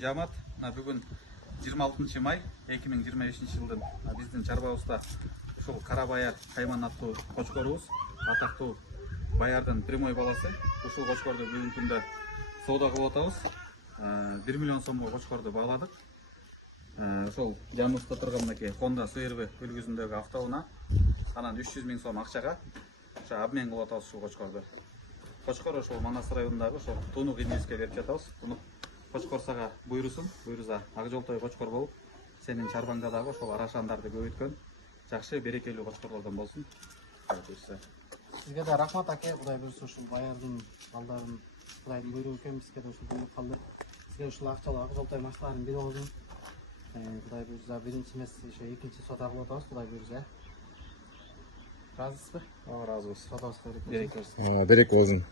жамат. Бүгін 26 май 2025 жылдың біздің чарбабызда ушул Карабаяр Кайман аттуу кочкорубуз, атактуу Баярдын прямой баласы. Ушул кочкорду бүгүнкү күндө соода кылып атабыз. 1 миллион сомго кочкорду бааладык. Ошол жаныбызда турган мынакей Honda CR-V үлгүсүндөгү автоунаа анан 300 000 сом акчага ошо обмен кылып атабыз ушул кочкорду. Кочкор ошол Манас районундагы ошол Тунук инибизге берип жатабыз. Тунук кочкор сага буйрусун, буйруза ак жолтой кочкор болуп, сенин чарбаңда дагы ошол арашандарды көбөйткөн жакшы берекелүү кочкорлордон болсун. Сизге да рахмат аке, Кудай буйрса ушул Баярдын балдарын Кудайдын буйругу экен, бизге да ушул буйрук калды. Сизге ушул акчалуу ак жолтой машиналарын берип алдым. Кудай буйрса биринчи эмес, ошо экинчи соода кылып атабыз, Кудай буйрса. Разысызбы? Разыбыз. Содабыз береке болсун. Береке болсун.